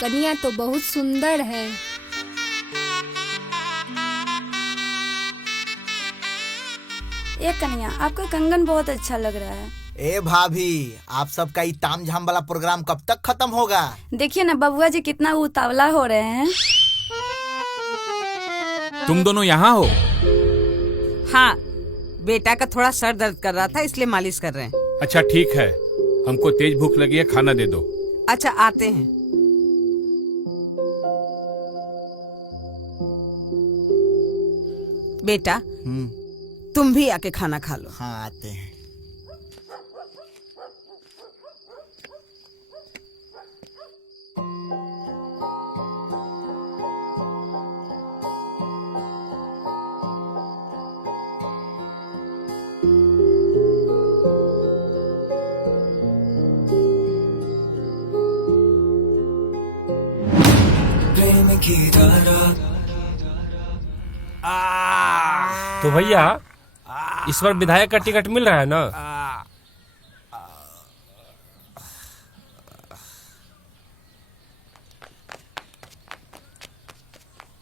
कन्या तो बहुत सुंदर है। ए कन्या, आपका कंगन बहुत अच्छा लग रहा है। ए भाभी, आप सबका ये ताम झाम वाला प्रोग्राम कब तक खत्म होगा? देखिए ना बबुआ जी कितना उतावला हो रहे हैं। तुम दोनों यहाँ हो? हाँ, बेटा का थोड़ा सर दर्द कर रहा था इसलिए मालिश कर रहे हैं। अच्छा ठीक है, हमको तेज भूख लगी है, खाना दे दो। अच्छा आते हैं। बेटा तुम भी आके खाना खा लो। हाँ आते हैं। तो भैया इस बार विधायक का टिकट मिल रहा है ना?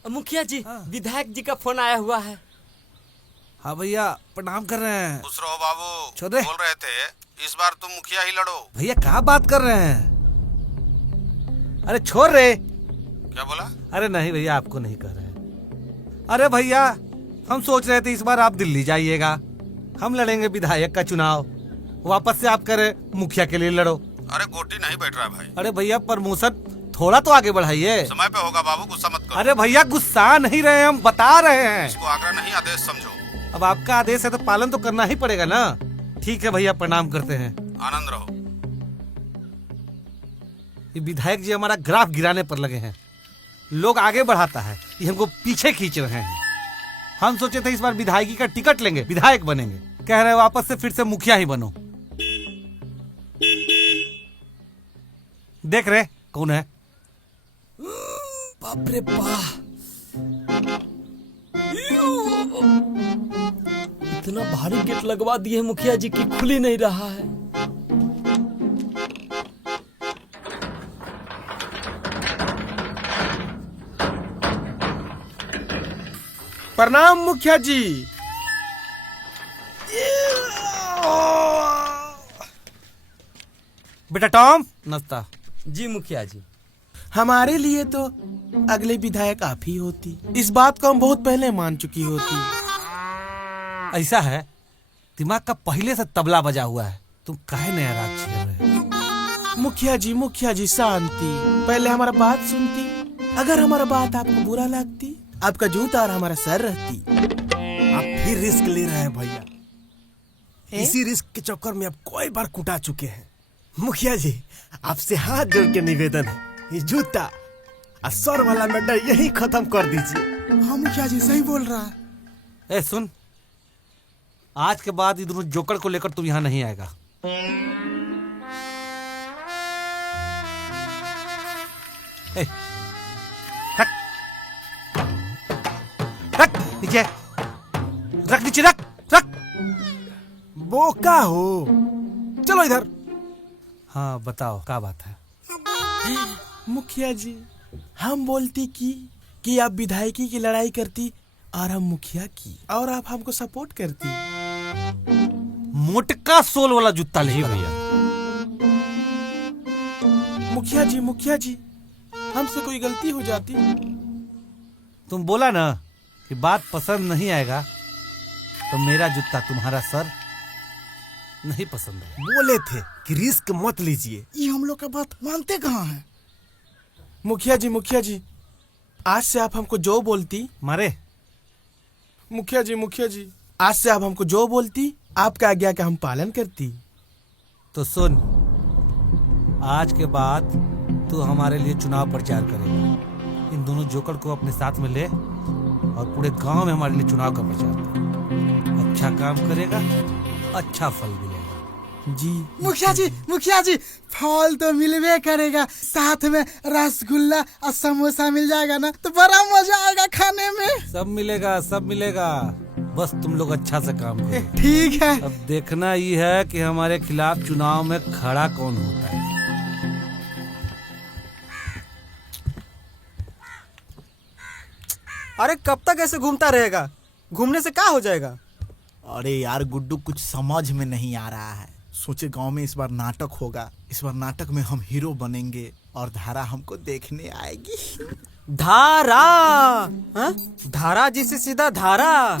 मुखिया जी, विधायक जी का फोन आया हुआ है। हाँ भैया प्रणाम कर रहे हैं। खुश रहो बाबू। छोड़े। बोल रहे थे इस बार तुम मुखिया ही लड़ो। भैया क्या बात कर रहे हैं? अरे छोड़ रे। क्या बोला? अरे नहीं भैया, आपको नहीं कह रहे हैं। अरे भैया हम सोच रहे थे इस बार आप दिल्ली जाइएगा, हम लड़ेंगे विधायक का चुनाव, वापस से आप करे मुखिया के लिए लड़ो। अरे गोटी नहीं बैठ रहा भाई। अरे भैया प्रमोशन थोड़ा तो आगे बढ़ाइए। समय पे होगा बाबू, गुस्सा मत करो। अरे भैया गुस्सा नहीं रहे, हम बता रहे हैं। इसको आग्रह नहीं, आदेश समझो। अब आपका आदेश है तो पालन तो करना ही पड़ेगा ना। ठीक है भैया, प्रणाम करते हैं। आनंद रहो। ये विधायक जी हमारा ग्राफ गिराने पर लगे हैं, लोग आगे बढ़ाता है, ये हमको पीछे खींच रहे हैं। हम सोचे थे इस बार विधायकी का टिकट लेंगे, विधायक बनेंगे, कह रहे वापस से फिर से मुखिया ही बनो। देख रहे कौन है? बाप रे बाप, इतना भारी गेट लगवा दिए मुखिया जी की, खुल ही नहीं रहा है। प्रणाम मुखिया जी। बेटा टॉम नाश्ता। जी मुखिया जी। हमारे लिए तो अगले विधायक आप ही होती, इस बात को हम बहुत पहले मान चुकी होती। ऐसा है, दिमाग का पहले से तबला बजा हुआ है, तुम काहे नया राग छेड़ रहे हो? मुखिया जी शांति। पहले हमारा बात सुनती, अगर हमारा बात आपको बुरा लगती, आपका जूता और हमारा सर रहती। आप फिर रिस्क ले रहे हैं भैया। इसी रिस्क के चक्कर में आप कई बार कुटा चुके हैं। मुखिया जी आपसे हाथ जोड़ के निवेदन है, ये जूता और सर वाला मेडल यही खत्म कर दीजिए। हाँ मुखिया जी सही बोल रहा है। ए सुन, आज के बाद ये दोनों जोकर को लेकर तू यहाँ नहीं आएगा। ए, रख नीचे, रख नीचे, रख रख। बोका हो, चलो इधर। हाँ बताओ क्या बात है? मुखिया जी हम बोलती कि आप विधायकी की लड़ाई करती और हम मुखिया की, और आप हमको सपोर्ट करती। मोटका सोल वाला जूता ले भैया। मुखिया जी हमसे कोई गलती हो जाती। तुम बोला ना कि बात पसंद नहीं आएगा, तो मेरा जूता तुम्हारा सर नहीं पसंद है। बोले थे कि रिस्क मत लीजिए। ये हम लोग का बात मानते कहाँ हैं? मुखिया जी आज से आप हमको जो बोलती मारे। मुखिया जी आज से आप हमको जो बोलती, आपका आज्ञा का हम पालन करती। तो सुन, आज के बाद तू हमारे लिए चुनाव प्रचार करेगा। इन दोनों जोकर को अपने साथ में ले और पूरे गांव में हमारे लिए चुनाव का प्रचार कर। अच्छा काम करेगा, अच्छा फल मिलेगा। जी मुखिया जी फल तो मिलवे करेगा, साथ में रसगुल्ला और समोसा मिल जाएगा ना, तो बड़ा मजा आएगा खाने में। सब मिलेगा, बस तुम लोग अच्छा से काम करो। ठीक है। अब देखना ये है कि हमारे खिलाफ चुनाव में खड़ा कौन होता है। अरे कब तक ऐसे घूमता रहेगा? घूमने से क्या हो जाएगा? अरे यार गुड्डू, कुछ समझ में नहीं आ रहा है। सोचे गांव में इस बार नाटक होगा, इस बार नाटक में हम हीरो बनेंगे और धारा हमको देखने आएगी। धारा? हाँ? धारा जी से सीधा धारा,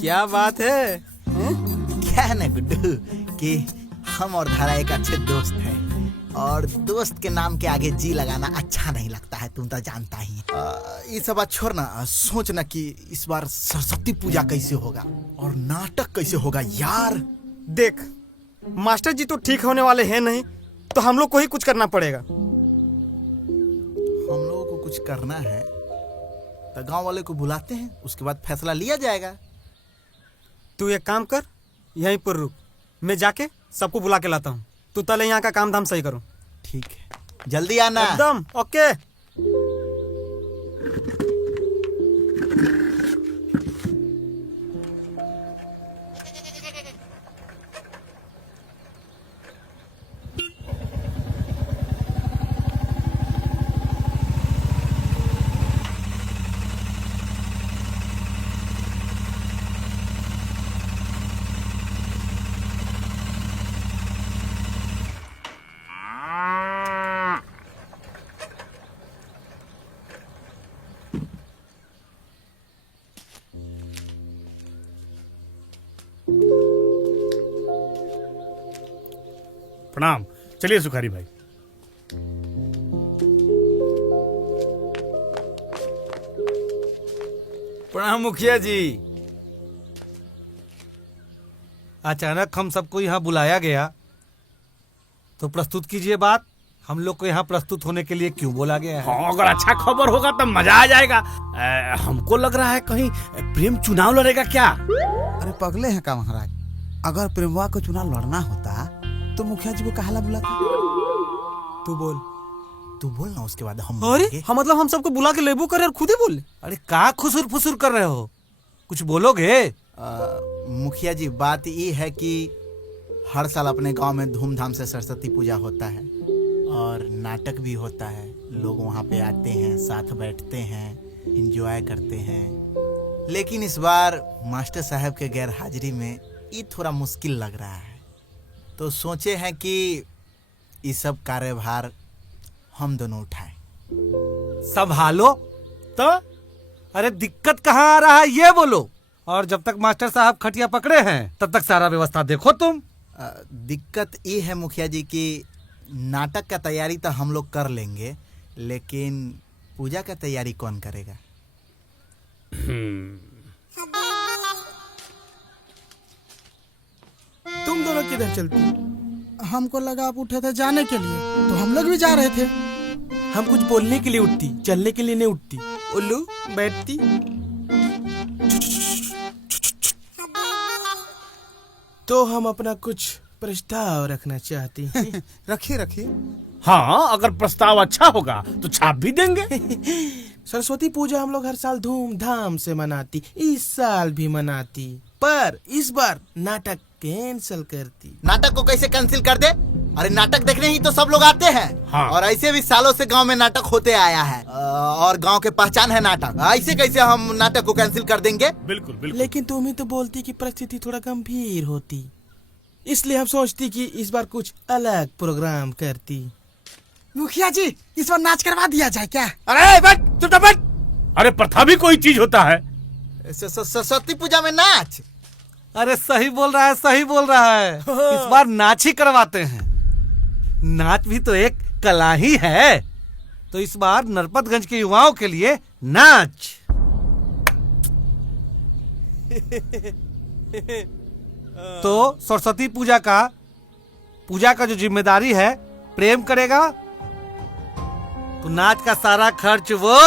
क्या बात है? क्या है ना गुड्डू कि हम और धारा एक अच्छे दोस्त हैं और दोस्त के नाम के आगे जी लगाना अच्छा नहीं लगता है, तुम तो जानता ही है। ये सब बात छोड़ ना, सोच ना कि इस बार सरस्वती पूजा कैसे होगा और नाटक कैसे होगा यार। देख, मास्टर जी तो ठीक होने वाले हैं नहीं, तो हम लोग को ही कुछ करना पड़ेगा। हम लोगों को कुछ करना है तो गांव वाले को बुलाते हैं, उसके बाद फैसला लिया जाएगा। तू एक काम कर, यहीं पर रुक, मैं जाके सबको बुला के लाता हूँ। तू पहले यहाँ का काम धाम सही करो। ठीक है, जल्दी आना। एकदम ओके। प्रणाम। चलिए सुखारी भाई। प्रणाम मुखिया जी। अचानक हम सबको यहाँ बुलाया गया, तो प्रस्तुत कीजिए बात। हम लोग को यहाँ प्रस्तुत होने के लिए क्यों बोला गया है? हाँ, अगर अच्छा खबर होगा तब मजा आ जाएगा। हमको लग रहा है कहीं प्रेम चुनाव लड़ेगा क्या? अरे पगले हैं का महाराज, अगर प्रेमवा को चुनाव लड़ना होता तो मुखिया जी को काहला बुलाते? तू बोल ना, उसके बाद हम अरे हाँ, मतलब हम सबको बुला के लेबू करे और खुद ही बोले? अरे का खुसुर फुसुर कर रहे हो, कुछ बोलोगे? मुखिया जी, बात ये है कि हर साल अपने गांव में धूमधाम से सरस्वती पूजा होता है और नाटक भी होता है। लोग वहाँ पे आते हैं, साथ बैठते हैं, एंजॉय करते हैं। लेकिन इस बार मास्टर साहब के गैर हाजिरी में ये थोड़ा मुश्किल लग रहा है, तो सोचे हैं कि ये सब कार्यभार हम दोनों उठाएं। संभालो तो। अरे दिक्कत कहाँ आ रहा है ये बोलो। और जब तक मास्टर साहब खटिया पकड़े हैं तब तक सारा व्यवस्था देखो तुम। दिक्कत ये है मुखिया जी कि नाटक का तैयारी तो हम लोग कर लेंगे, लेकिन पूजा का तैयारी कौन करेगा? तुम दोनों किधर चलते? हमको लगा आप उठे थे जाने के लिए, तो हम लोग भी जा रहे थे। हम कुछ बोलने के लिए उठती, चलने के लिए नहीं उठती। उल्लू बैठती। तो हम अपना कुछ प्रस्ताव रखना चाहती हैं। रखिए। हाँ, अगर प्रस्ताव अच्छा होगा तो छाप भी देंगे। सरस्वती पूजा हम लोग हर साल धूमधाम से मनाती, इस साल भी मनाती, पर इस बार नाटक कैंसिल करती। नाटक को कैसे कैंसिल कर दे? अरे नाटक देखने ही तो सब लोग आते हैं। हाँ। और ऐसे भी सालों से गांव में नाटक होते आया है और गांव के पहचान है नाटक। ऐसे कैसे हम नाटक को कैंसिल कर देंगे? बिल्कुल। लेकिन तुम ही तो बोलती कि परिस्थिति थोड़ा गंभीर होती, इसलिए हम सोचती कि इस बार कुछ अलग प्रोग्राम करती। मुखिया जी, इस बार नाच करवा दिया जाए क्या? अरे बैठ, चुप बैठ। अरे प्रथा भी कोई चीज होता है। सरस्वती पूजा में नाच? अरे सही बोल रहा है। इस बार नाच ही करवाते हैं। नाच भी तो एक कला ही है, तो इस बार नरपतगंज के युवाओं के लिए नाच। तो सरस्वती पूजा का जो जिम्मेदारी है प्रेम करेगा, तो नाच का सारा खर्च वो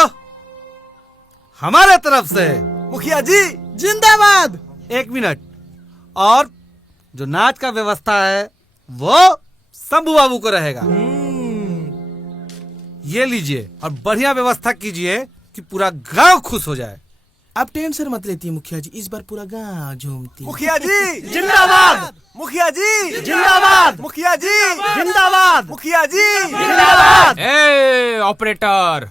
हमारे तरफ से। मुखिया जी जिंदाबाद। 1 मिनट। और जो नाच का व्यवस्था है वो शंभू बाबू को रहेगा। ये लीजिए और बढ़िया व्यवस्था कीजिए कि पूरा गांव खुश हो जाए। आप टेंशन मत लेती मुखिया जी, इस बार पूरा गांव झूमती। मुखिया जी जिंदाबाद। मुखिया जी जिंदाबाद। मुखिया जी जिंदाबाद। मुखिया जी जिंदाबाद। ए ऑपरेटर,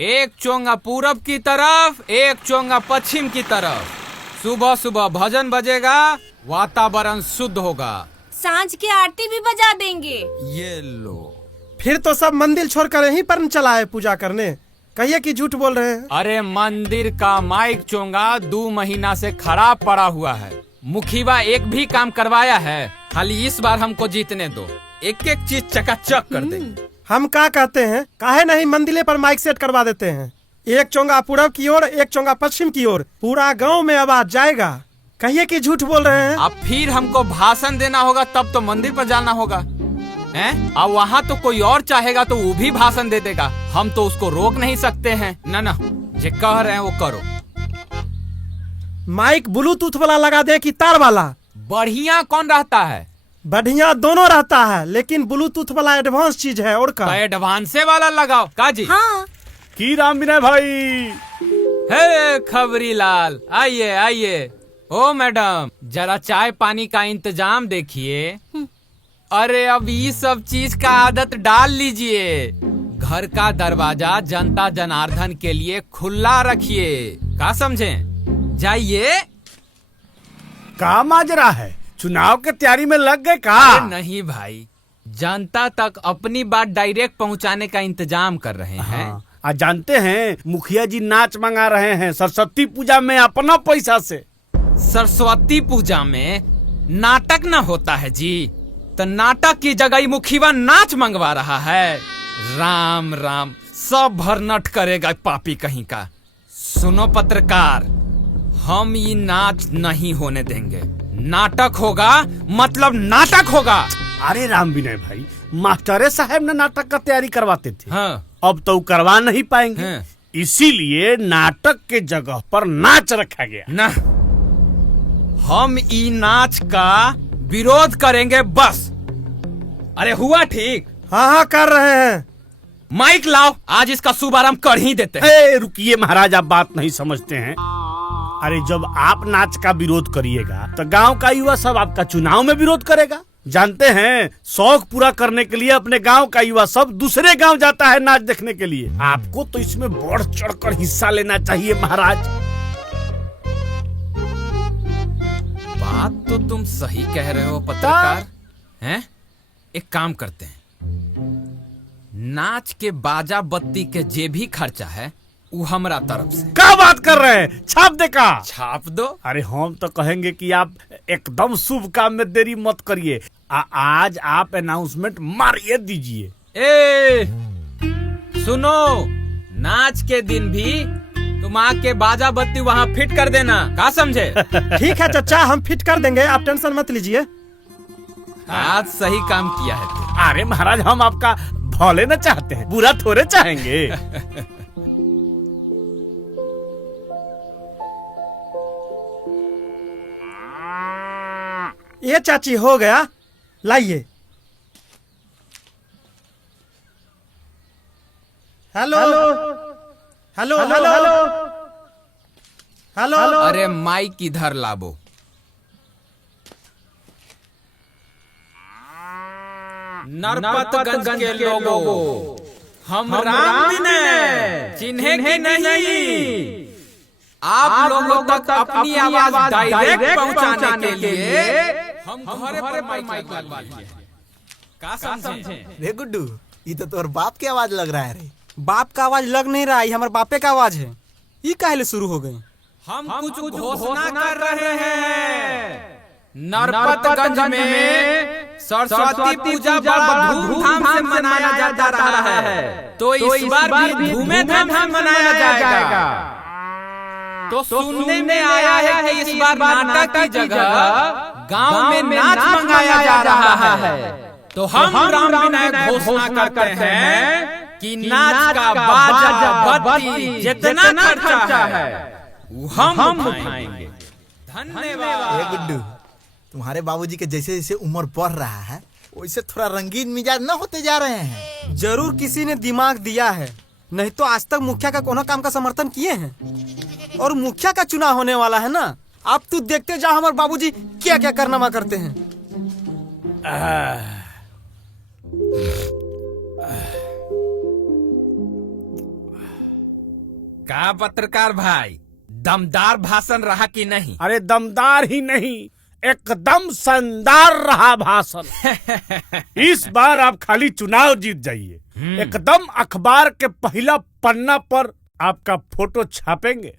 एक चोंगा पूरब की तरफ, एक चोंगा पश्चिम की तरफ। सुबह सुबह भजन बजेगा, वातावरण शुद्ध होगा। सांझ की आरती भी बजा देंगे। ये लो। फिर तो सब मंदिर छोड़कर यहीं पर चला है पूजा करने। कहिए कि झूठ बोल रहे हैं। अरे मंदिर का माइक चोंगा 2 महीना से खराब पड़ा हुआ है। मुखिया एक भी काम करवाया है? खाली इस बार हमको जीतने दो, एक एक चीज चकाचक कर देंगे। हम क्या कहते हैं, काहे नहीं मंदिर पर माइक सेट करवा देते हैं। एक चोंगा पूरब की ओर, एक चोंगा पश्चिम की ओर, पूरा गांव में आवाज जाएगा। कहिए कि झूठ बोल रहे हैं। अब फिर हमको भाषण देना होगा, तब तो मंदिर पर जाना होगा, हैं? अब वहाँ तो कोई और चाहेगा तो वो भी भाषण दे देगा, हम तो उसको रोक नहीं सकते हैं। ना ना, जो कह रहे हैं वो करो। माइक ब्लूटूथ वाला लगा दे कि तार वाला? बढ़िया कौन रहता है? बढ़िया दोनों रहता है, लेकिन ब्लूटूथ वाला एडवांस चीज है। और का एडवांसे वाला लगाओ काजी। हाँ। की राम विनय भाई। हे खबरी लाल, आइए आइए। ओ मैडम, जरा चाय पानी का इंतजाम देखिए। अरे अब ये सब चीज का आदत डाल लीजिए। घर का दरवाजा जनता जनार्दन के लिए खुला रखिए, क्या समझे? जाइए। का माजरा है, चुनाव के तैयारी में लग गए का? अरे नहीं भाई, जनता तक अपनी बात डायरेक्ट पहुंचाने का इंतजाम कर रहे हैं। आज जानते हैं मुखिया जी नाच मंगा रहे हैं सरस्वती पूजा में अपना पैसा से। सरस्वती पूजा में नाटक न होता है जी, तो नाटक की जगह मुखिया नाच मंगवा रहा है। राम राम, सब भरनट करेगा पापी कहीं का। सुनो पत्रकार, हम ये नाच नहीं होने देंगे। नाटक होगा मतलब नाटक होगा। अरे राम विनय भाई, मास्टरे साहब ने नाटक का तैयारी करवाते थे। हाँ। अब तो करवा नहीं पाएंगे। हाँ। इसीलिए नाटक के जगह पर नाच रखा गया ना। हम ई नाच का विरोध करेंगे बस। अरे हुआ ठीक? हाँ हाँ कर रहे हैं। माइक लाओ, आज इसका शुभारंभ कर ही देते हैं। रुकिए महाराज, आप बात नहीं समझते हैं। अरे जब आप नाच का विरोध करिएगा तो गांव का युवा सब आपका चुनाव में विरोध करेगा। जानते हैं, शौक पूरा करने के लिए अपने गांव का युवा सब दूसरे गांव जाता है नाच देखने के लिए। आपको तो इसमें बढ़ चढ़कर हिस्सा लेना चाहिए महाराज। बात तो तुम सही कह रहे हो पत्रकार। हैं? एक काम करते हैं, नाच के बाजा बत्ती के जे भी खर्चा है वो हमरा तरफ से। क्या बात कर रहे हैं? छाप दे का? छाप दो। अरे हम तो कहेंगे कि आप एकदम शुभ काम में देरी मत करिए। आज आप अनाउंसमेंट मारिए दीजिए। ए सुनो, नाच के दिन भी तुम आके बाजा बत्ती वहाँ फिट कर देना, क्या समझे? ठीक है चाचा, हम फिट कर देंगे, आप टेंशन मत लीजिए। आज सही काम किया है तू। अरे महाराज, हम आपका भले न चाहते हैं, बुरा थोड़े चाहेंगे। ये चाची हो गया, लाइए। Hello hello hello hello. अरे माइक इधर लाबो। नरपतगंज के लोगों, हम राम विनय चिन्हे की नहीं। आप लोगों तक अपनी आवाज डायरेक्ट पहुंचाने के लिए हम घरे पर माइक लगवा लिए। क्या समझे? रे गुड्डू, ये तो तोर बाप की आवाज लग रहा है रे। बाप का आवाज लग नहीं रहा, ये हमारे बापे का आवाज है। ये काहे शुरू हो गई? हम कुछ घोषणा कर रहे हैं। नरपतगंज में सरस्वती पूजा बड़ा धूमधाम से मनाया जा रहा है, तो इस बार भी धूमधाम से मनाया जाएगा। तो सुनने में आया है कि इस बार नाटक की जगह गांव में नाच मंगाया जा रहा है। तो हम राम विनय घोषणा करते हैं कि नाच का बाजा बत्ती जितना खर्चा है वो हम उठाएंगे। धन्यवाद। ए गुड्डू, तुम्हारे बाबूजी के जैसे जैसे उम्र बढ़ रहा है वैसे थोड़ा रंगीन मिजाज न होते जा रहे हैं। जरूर किसी ने दिमाग दिया है, नहीं तो आज तक मुखिया का कोनो काम का समर्थन किए हैं। और मुखिया का चुनाव होने वाला है ना, आप तू देखते जा हमारे बाबूजी क्या क्या कारनामा करते हैं। हाँ पत्रकार भाई, दमदार भाषण रहा कि नहीं? अरे दमदार ही नहीं, एकदम शानदार रहा भाषण। इस बार आप खाली चुनाव जीत जाइए, एकदम अखबार के पहला पन्ना पर आपका फोटो छापेंगे।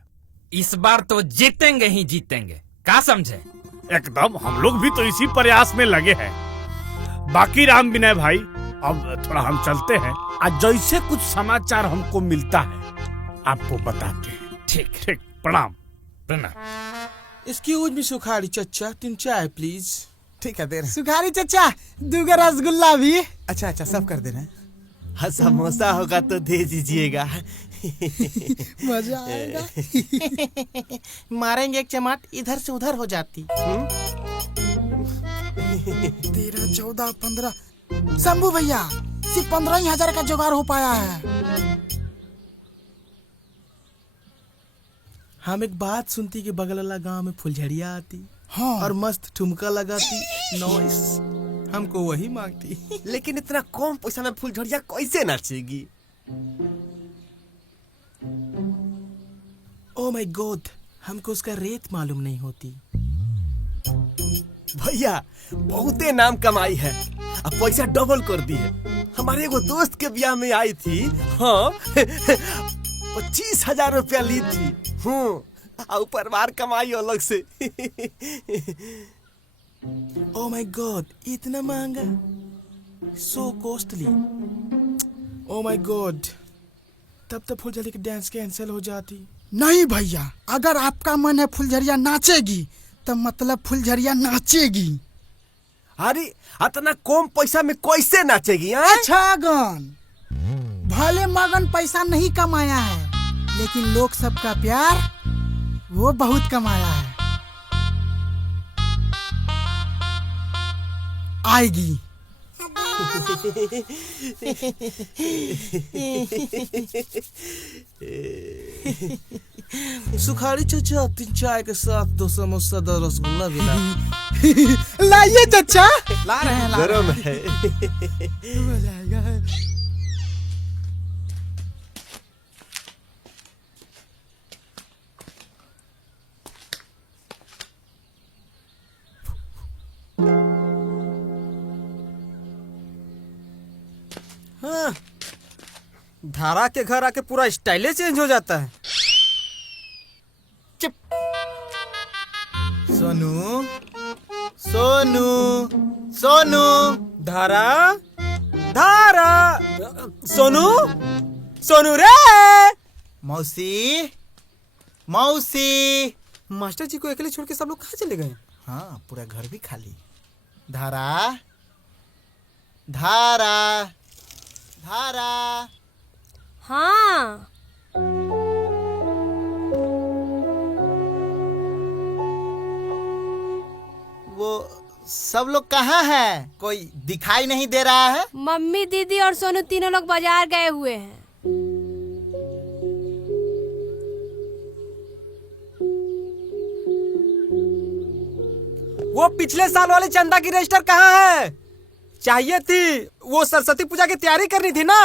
इस बार तो जीतेंगे ही जीतेंगे, क्या समझे? एकदम, हम लोग भी तो इसी प्रयास में लगे हैं। बाकी राम विनय भाई, अब थोड़ा हम चलते हैं। आज जैसे कुछ समाचार हमको मिलता है आपको बताते हैं। ठीक ठीक, प्रणाम। प्रणाम। एक्सक्यूज मी सुखाड़ी चचा, 3 चाय प्लीज। ठीक है, दे रहे हैं। सुखारी चचा 2 रसगुल्ला भी। अच्छा अच्छा, सब कर दे रहे हैं। हाँ, समोसा होगा तो दे दीजिएगा। मजा आएगा। मारेंगे एक चमाट, इधर से उधर हो जाती। 13, 14, 15। शंभू भैया, सिर्फ 15,000 का जुगाड़ हो पाया है। हम एक बात सुनती कि बगल वाला गांव में फुलझड़िया आती, हाँ। और मस्त ठुमका लगाती, नॉइस। हमको वही मांगती। लेकिन इतना कम पैसा में फुलझड़िया कैसे नाचेगी? ओ माय गॉड, हमको उसका रेत मालूम नहीं होती। भैया बहुते नाम कमाई है, अब पैसा डबल कर दी है। हमारे एगो दोस्त के ब्याह में आई थी, हाँ 25,000 रुपया ली थी। और परिवार कमाई अलग से। ओ माय गॉड, इतना महंगा, सो कॉस्टली। ओ माय गॉड, तब तो फुलझड़ी की डांस कैंसिल हो जाती। नहीं भैया, अगर आपका मन है फुलझड़िया नाचेगी तो मतलब फुलझड़िया नाचेगी। अरे इतना कम पैसा में कैसे नाचेगी? छगन, भले मगन पैसा नहीं कमाया है, लेकिन लोग सबका प्यार वो बहुत कमाया है। आएगी। सुखाड़ी चचा, 3 चाय के साथ 2 समोसा 2 रसगुल्ला भी ला। लाइए चचा। ला रहे हैं, गरम है। मजा आएगा। हाँ, धारा के घर आके पूरा स्टाइले चेंज हो जाता है। चुप। सोनू, सोनू, सोनू। धारा, धारा, सोनू, सोनू रे। मौसी, मौसी। मास्टर जी को अकेले छोड़ के सब लोग कहाँ चले गए? हाँ, पूरा घर भी खाली। धारा, धारा, धारा। हाँ। वो सब लोग कहाँ हैं? कोई दिखाई नहीं दे रहा है। मम्मी, दीदी और सोनू तीनों लोग बाजार गए हुए हैं। वो पिछले साल वाले चंदा की रजिस्टर कहाँ है? चाहिए थी, वो सरस्वती पूजा की तैयारी करनी थी ना।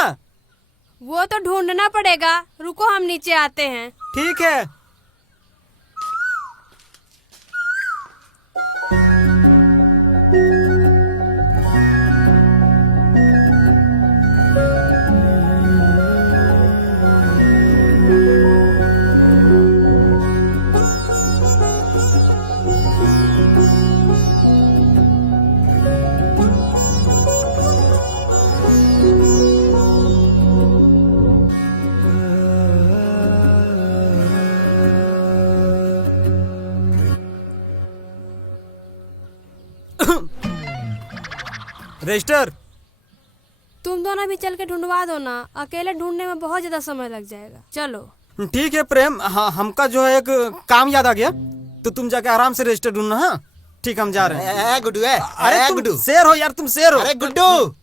वो तो ढूंढना पड़ेगा, रुको हम नीचे आते हैं। ठीक है। रजिस्टर, तुम दोनों भी चल के ढूंढवा दो ना, अकेले ढूंढने में बहुत ज्यादा समय लग जाएगा। चलो। ठीक है प्रेम, हाँ हमका जो है एक काम याद आ गया, तो तुम जाके आराम से रजिस्टर ढूंढना। हाँ ठीक, हम जा रहे हैं। गुड्डू है। अरे तुम शेर हो यार, तुम शेर हो। अरे गुड्डू।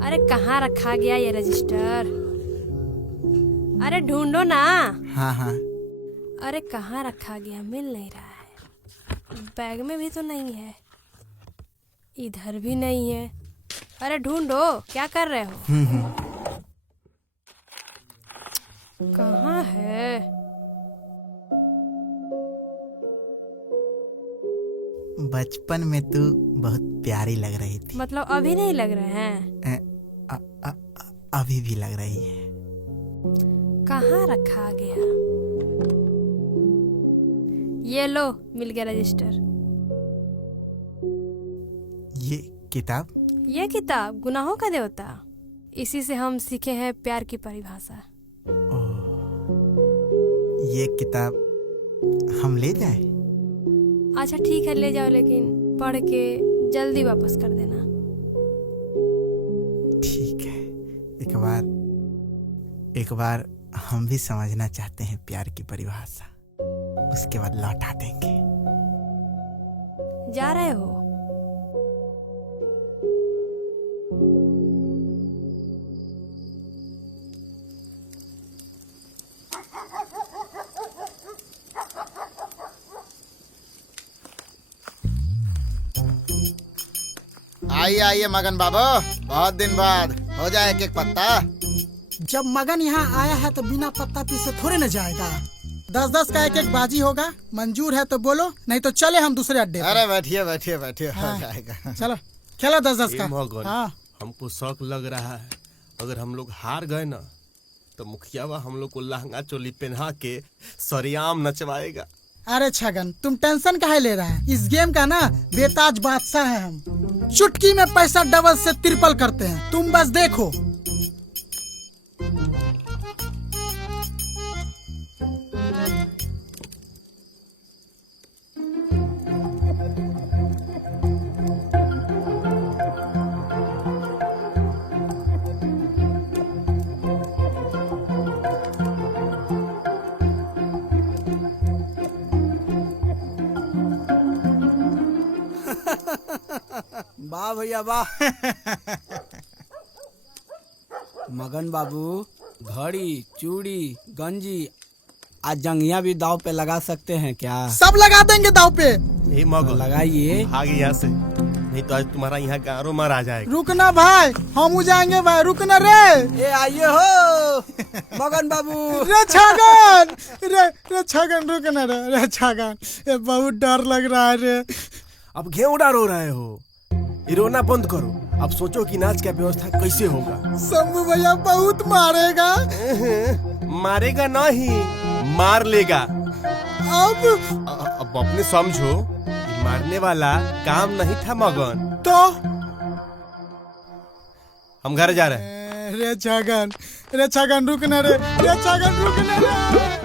अरे कहाँ रखा गया ये रजिस्टर? अरे ढूंढो ना। हाँ हाँ। अरे कहाँ रखा गया, मिल नहीं रहा है। बैग में भी तो नहीं है, इधर भी नहीं है। अरे ढूंढो, क्या कर रहे हो? कहाँ है? बचपन में तू बहुत प्यारी लग रही थी। मतलब अभी नहीं लग रहे हैं? अभी भी लग रही है। कहाँ रखा गया? ये लो, मिल गया रजिस्टर। ये किताब? ये किताब गुनाहों का देवता, इसी से हम सीखे हैं प्यार की परिभाषा। ये किताब हम ले जाएं? अच्छा ठीक है, ले जाओ, लेकिन पढ़ के जल्दी वापस कर देना। ठीक है, एक बार हम भी समझना चाहते हैं प्यार की परिभाषा, उसके बाद लौटा देंगे। जा रहे हो? आइए आइए मगन बाबू, बहुत दिन बाद हो जाए एक एक पत्ता। जब मगन यहाँ आया है तो बिना पत्ता पीसे थोड़े न जाएगा। 10-10 का एक बाजी होगा। मंजूर है तो बोलो, नहीं तो चले हम दूसरे अड्डे। अरे बैठिए बैठिए बैठिए, हाँ। हो जाएगा। चलो खेलो 10-10 का। हाँ। हमको शौक लग रहा है, अगर हम लोग हार गए ना तो मुखियावा हम लोग को लहंगा चोली पहना के सरियाम नचवाएगा। अरे छगन, तुम टेंशन काहे ले रहा है? इस गेम का ना बेताज बादशाह है हम। चुटकी में पैसा डबल से ट्रिपल करते हैं, तुम बस देखो। वाह भैया वाह। मगन बाबू, घड़ी, चूड़ी, गंजी, आज जंगिया भी दाव पे लगा सकते हैं क्या? सब लगा देंगे दाव पे। लगाइए। भाग यहाँ से, नहीं तो आज तुम्हारा यहाँ गारो मार आ जाएगा। रुकना भाई, हम जाएंगे भाई, रुकना रे। ए आइए हो मगन बाबू। रे छगन, रे छगन रुकना रे छगन, ये बहुत डर लग रहा है रे। अब घेवड़ा रो रहे हो, ये रोना बंद करो। अब सोचो कि नाच का व्यवस्था कैसे होगा। शंभू भैया बहुत मारेगा। मारेगा नहीं, मार लेगा। अब अपने समझो, मारने वाला काम नहीं था मगन। तो हम घर जा रहे हैं। रे छगन रुकना रे छगन रुकना रे।